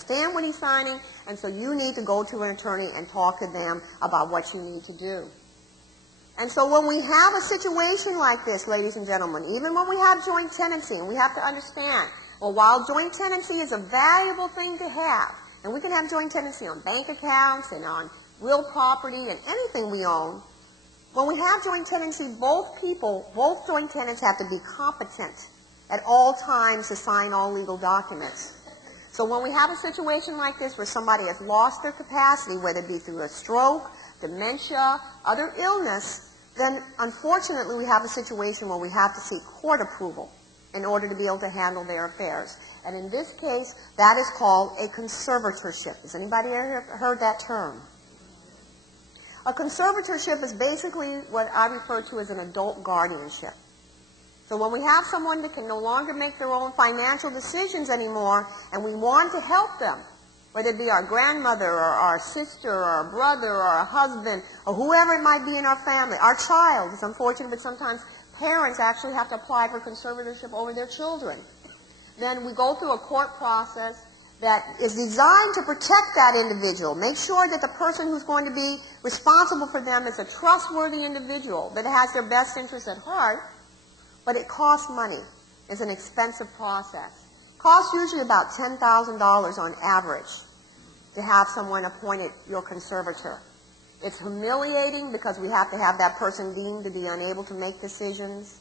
understand what he's signing, and so you need to go to an attorney and talk to them about what you need to do. And so when we have a situation like this, ladies and gentlemen, even when we have joint tenancy, and we have to understand, well, while joint tenancy is a valuable thing to have, and we can have joint tenancy on bank accounts and on real property and anything we own, when we have joint tenancy, both joint tenants have to be competent at all times to sign all legal documents. So when we have a situation like this where somebody has lost their capacity, whether it be through a stroke, dementia, other illness, then unfortunately we have a situation where we have to seek court approval in order to be able to handle their affairs. And in this case, that is called a conservatorship. Has anybody ever heard that term? A conservatorship is basically what I refer to as an adult guardianship. So when we have someone that can no longer make their own financial decisions anymore, and we want to help them, whether it be our grandmother or our sister or our brother or our husband or whoever it might be in our family, our child, it's unfortunate, but sometimes parents actually have to apply for conservatorship over their children. Then we go through a court process that is designed to protect that individual, make sure that the person who's going to be responsible for them is a trustworthy individual that has their best interests at heart, but it costs money. It's an expensive process. It costs usually about $10,000 on average to have someone appointed your conservator. It's humiliating because we have to have that person deemed to be unable to make decisions.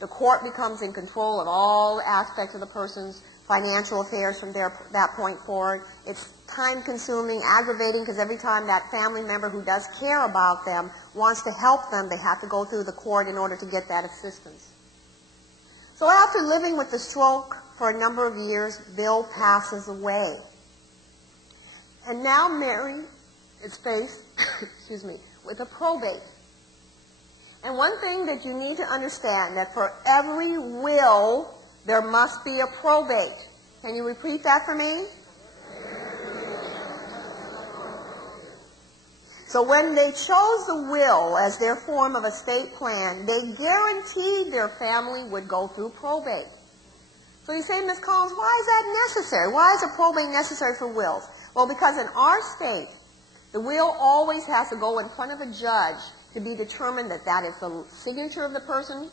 The court becomes in control of all aspects of the person's financial affairs from that point forward. It's time-consuming, aggravating, because every time that family member who does care about them wants to help them, they have to go through the court in order to get that assistance. So after living with the stroke for a number of years, Bill passes away. And now Mary is faced with a probate. And one thing that you need to understand, that for every will, there must be a probate. Can you repeat that for me? So when they chose the will as their form of estate plan, they guaranteed their family would go through probate. So you say, Ms. Collins, why is that necessary? Why is a probate necessary for wills? Well, because in our state, the will always has to go in front of a judge to be determined that that is the signature of the person,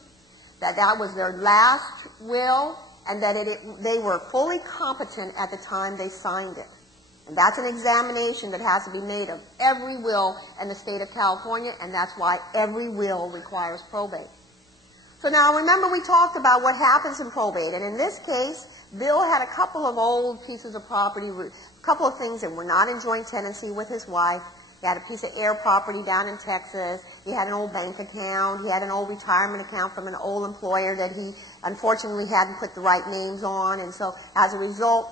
that that was their last will, and that they were fully competent at the time they signed it. And that's an examination that has to be made of every will in the state of California, and that's why every will requires probate. So now remember we talked about what happens in probate, and in this case, Bill had a couple of old pieces of property, a couple of things that were not in joint tenancy with his wife. He had a piece of air property down in Texas. He had an old bank account. He had an old retirement account from an old employer that he unfortunately hadn't put the right names on, and so as a result,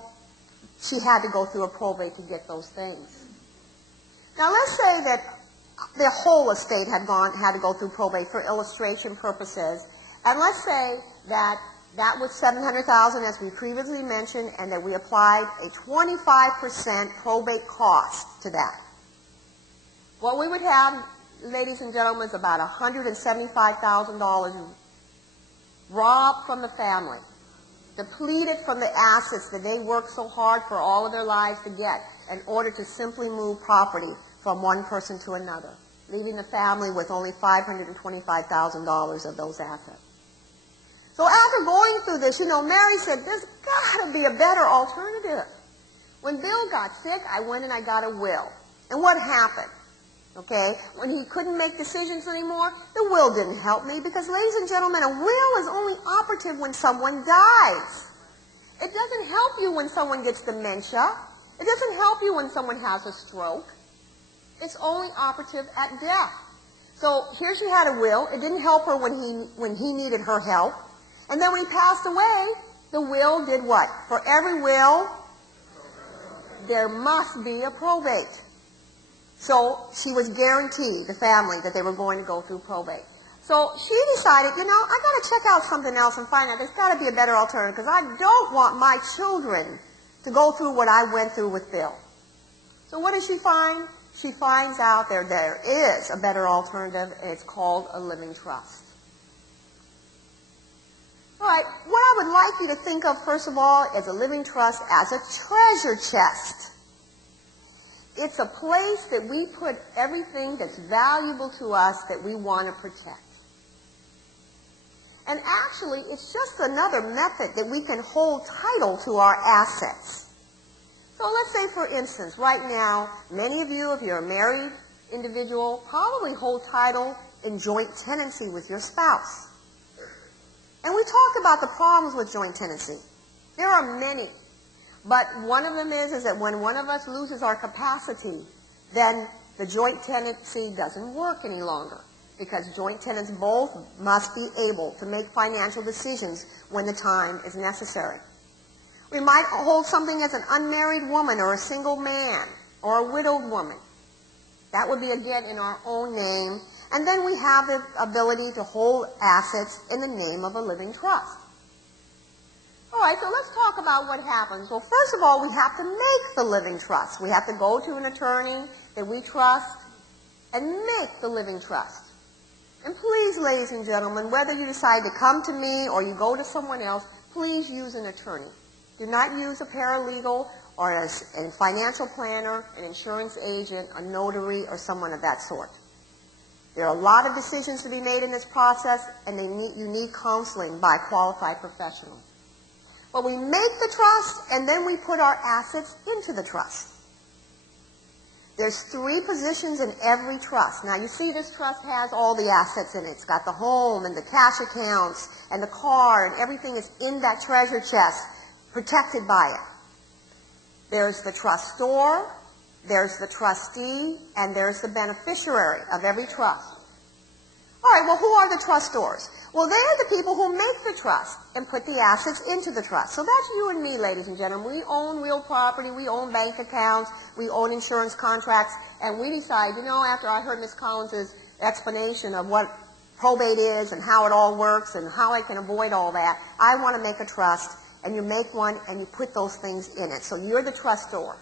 she had to go through a probate to get those things. Now let's say that the whole estate had to go through probate for illustration purposes, and let's say that that was $700,000 as we previously mentioned, and that we applied a 25% probate cost to that. What we would have, ladies and gentlemen, is about $175,000 robbed from the family, depleted from the assets that they worked so hard for all of their lives to get in order to simply move property from one person to another, leaving the family with only $525,000 of those assets. So after going through this, Mary said, there's got to be a better alternative. When Bill got sick, I went and I got a will. And what happened? Okay, when he couldn't make decisions anymore, the will didn't help me because, ladies and gentlemen, a will is only operative when someone dies. It doesn't help you when someone gets dementia. It doesn't help you when someone has a stroke. It's only operative at death. So here she had a will. It didn't help her when he needed her help. And then when he passed away, the will did what? For every will, there must be a probate. So she was guaranteed, the family, that they were going to go through probate. So she decided, I got to check out something else and find out there's got to be a better alternative because I don't want my children to go through what I went through with Bill. So what does she find? She finds out there is a better alternative, and it's called a living trust. All right, what I would like you to think of, first of all, is a living trust as a treasure chest. It's a place that we put everything that's valuable to us that we want to protect. And actually, it's just another method that we can hold title to our assets. So let's say, for instance, right now, many of you, if you're a married individual, probably hold title in joint tenancy with your spouse. And we talk about the problems with joint tenancy. There are many. But one of them is that when one of us loses our capacity, then the joint tenancy doesn't work any longer, because joint tenants both must be able to make financial decisions when the time is necessary. We might hold something as an unmarried woman or a single man or a widowed woman. That would be, again, in our own name. And then we have the ability to hold assets in the name of a living trust. All right, so let's talk about what happens. Well, first of all, we have to make the living trust. We have to go to an attorney that we trust and make the living trust. And please, ladies and gentlemen, whether you decide to come to me or you go to someone else, please use an attorney. Do not use a paralegal or a financial planner, an insurance agent, a notary, or someone of that sort. There are a lot of decisions to be made in this process, and you need counseling by qualified professionals. But we make the trust, and then we put our assets into the trust. There's 3 positions in every trust. Now, you see this trust has all the assets in it. It's got the home and the cash accounts and the car, and everything is in that treasure chest, protected by it. There's the trustor, there's the trustee, and there's the beneficiary of every trust. All right, well, who are the trustors? Well, they're the people who make the trust and put the assets into the trust. So that's you and me, ladies and gentlemen. We own real property, we own bank accounts, we own insurance contracts, and we decide, you know, after I heard Ms. Collins' explanation of what probate is and how it all works and how I can avoid all that, I want to make a trust, and you make one and you put those things in it. So you're the trustor.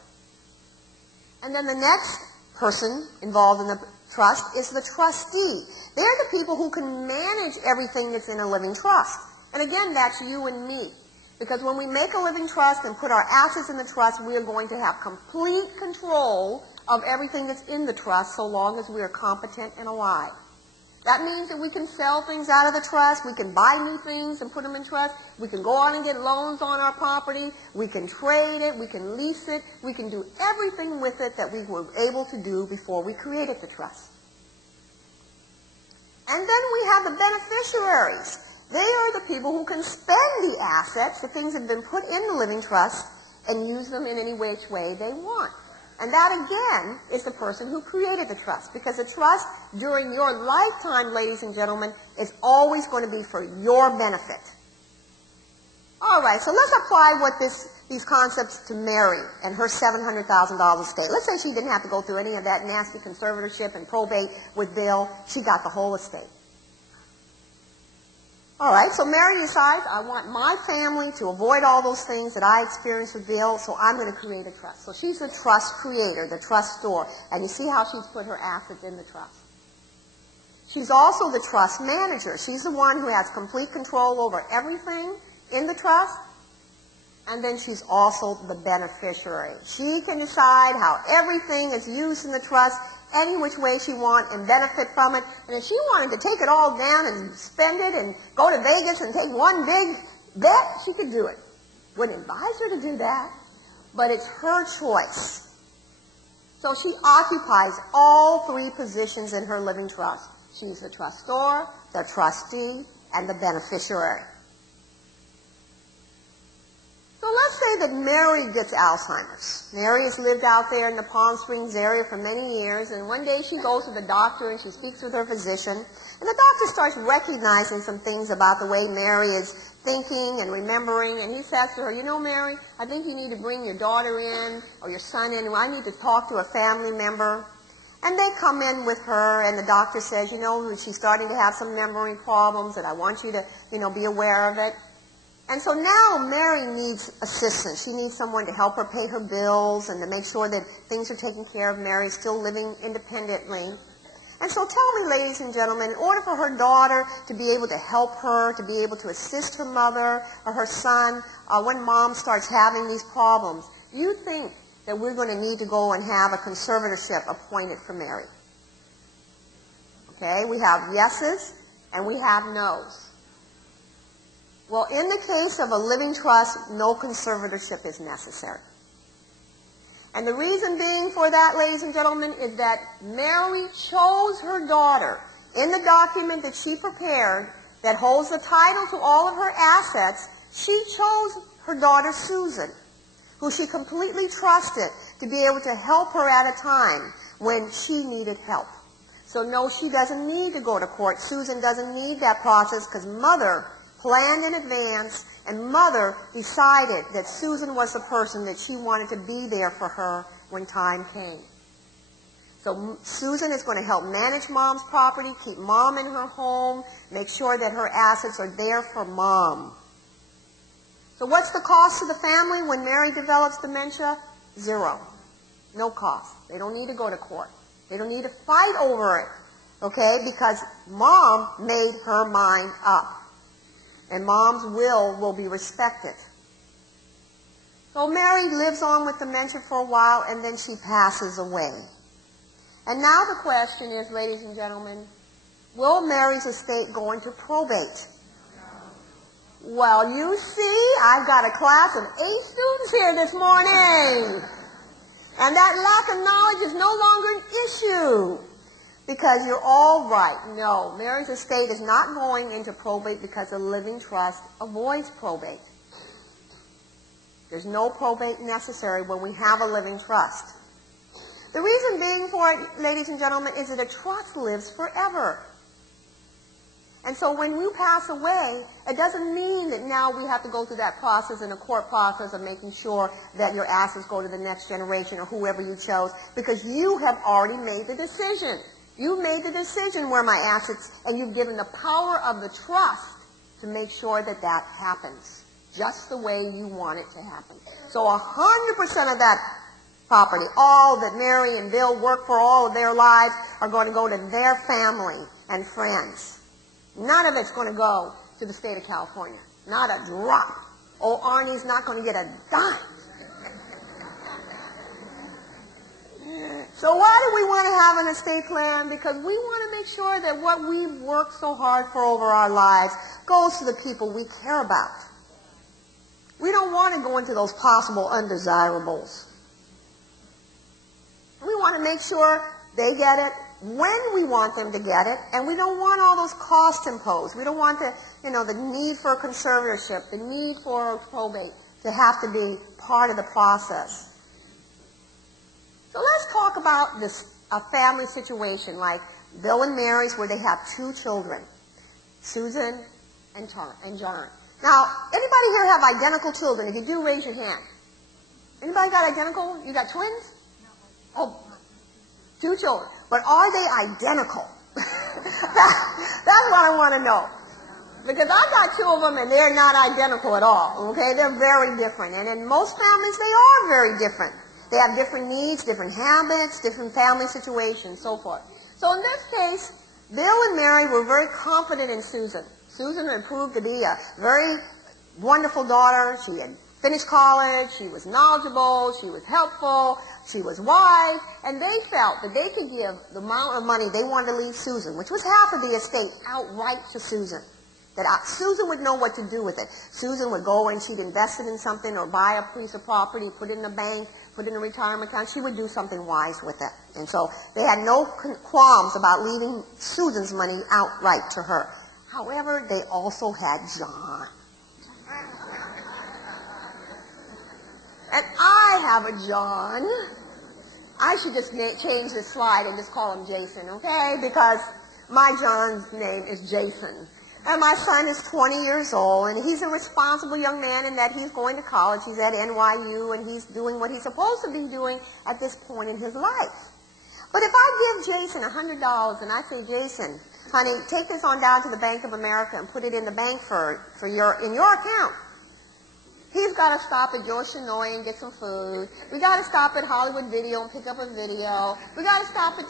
And then the next person involved in the trust is the trustee. They're the people who can manage everything that's in a living trust. And again, that's you and me. Because when we make a living trust and put our assets in the trust, we are going to have complete control of everything that's in the trust so long as we are competent and alive. That means that we can sell things out of the trust, we can buy new things and put them in trust, we can go out and get loans on our property, we can trade it, we can lease it, we can do everything with it that we were able to do before we created the trust. And then we have the beneficiaries. They are the people who can spend the assets, the things that have been put in the living trust, and use them in any which way they want. And that, again, is the person who created the trust. Because the trust, during your lifetime, ladies and gentlemen, is always going to be for your benefit. All right, so let's apply these concepts to Mary and her $700,000 estate. Let's say she didn't have to go through any of that nasty conservatorship and probate with Bill. She got the whole estate. All right, so Mary decides, I want my family to avoid all those things that I experienced with Bill, so I'm going to create a trust. So she's the trust creator, the trustor, and you see how she's put her assets in the trust. She's also the trust manager. She's the one who has complete control over everything in the trust, and then she's also the beneficiary. She can decide how everything is used in the trust, any which way she wants, and benefit from it. And if she wanted to take it all down and spend it and go to Vegas and take one big bet, she could do it. Wouldn't advise her to do that, but it's her choice. So she occupies all 3 positions in her living trust. She's the trustor, the trustee, and the beneficiary. So let's say that Mary gets Alzheimer's. Mary has lived out there in the Palm Springs area for many years, and one day she goes to the doctor and she speaks with her physician, and the doctor starts recognizing some things about the way Mary is thinking and remembering, and he says to her, you know, Mary, I think you need to bring your daughter in or your son in. I need to talk to a family member. And they come in with her, and the doctor says, you know, she's starting to have some memory problems, and I want you to, be aware of it. And so now Mary needs assistance. She needs someone to help her pay her bills and to make sure that things are taken care of. Mary's still living independently. And so tell me, ladies and gentlemen, in order for her daughter to be able to help her, to be able to assist her mother or her son when mom starts having these problems, you think that we're going to need to go and have a conservatorship appointed for Mary? Okay, we have yeses and we have no's. Well, in the case of a living trust, no conservatorship is necessary. And the reason being for that, ladies and gentlemen, is that Mary chose her daughter in the document that she prepared that holds the title to all of her assets. She chose her daughter Susan, who she completely trusted to be able to help her at a time when she needed help. So no, she doesn't need to go to court. Susan doesn't need that process because Mother planned in advance, and Mother decided that Susan was the person that she wanted to be there for her when time came. So Susan is going to help manage Mom's property, keep Mom in her home, make sure that her assets are there for Mom. So what's the cost to the family when Mary develops dementia? Zero. No cost. They don't need to go to court. They don't need to fight over it, okay, because Mom made her mind up. And Mom's will be respected. So Mary lives on with dementia for a while, and then she passes away. And now the question is, ladies and gentlemen, will Mary's estate go into probate? Well, you see, I've got a class of 8 students here this morning. And that lack of knowledge is no longer an issue. Because you're all right. No, Mary's estate is not going into probate because a living trust avoids probate. There's no probate necessary when we have a living trust. The reason being for it, ladies and gentlemen, is that a trust lives forever. And so when you pass away, it doesn't mean that now we have to go through that process in a court process of making sure that your assets go to the next generation or whoever you chose, because you have already made the decision. You made the decision where my assets, and you've given the power of the trust to make sure that that happens, just the way you want it to happen. So 100% of that property, all that Mary and Bill work for all of their lives, are going to go to their family and friends. None of it's going to go to the state of California. Not a drop. Oh, Arnie's not going to get a dime. So why do we want to have an estate plan? Because we want to make sure that what we've worked so hard for over our lives goes to the people we care about. We don't want to go into those possible undesirables. We want to make sure they get it when we want them to get it, and we don't want all those costs imposed. We don't want the need for a conservatorship, the need for probate to have to be part of the process. So let's talk about a family situation like Bill and Mary's, where they have 2 children, Susan and John. Now, anybody here have identical children? If you do, raise your hand. Anybody got identical? You got twins? Oh, 2 children. But are they identical? That's what I want to know. Because I got 2 of them and they're not identical at all. Okay, they're very different. And in most families, they are very different. They have different needs, different habits, different family situations, so forth. So in this case, Bill and Mary were very confident in Susan. Susan had proved to be a very wonderful daughter. She had finished college, she was knowledgeable, she was helpful, she was wise, and they felt that they could give the amount of money they wanted to leave Susan, which was half of the estate, outright to Susan. That Susan would know what to do with it. Susan would go and she'd invest it in something or buy a piece of property, put it in the bank, put it in a retirement account. She would do something wise with it. And so they had no qualms about leaving Susan's money outright to her. However, they also had John. And I have a John. I should just change this slide and just call him Jason, okay? Because my John's name is Jason. And my son is 20 years old, and he's a responsible young man in that he's going to college. He's at NYU, and he's doing what he's supposed to be doing at this point in his life. But if I give Jason $100 and I say, Jason, honey, take this on down to the Bank of America and put it in the bank in your account. He's got to stop at George Shinoy and get some food. We got to stop at Hollywood Video and pick up a video. We got to stop at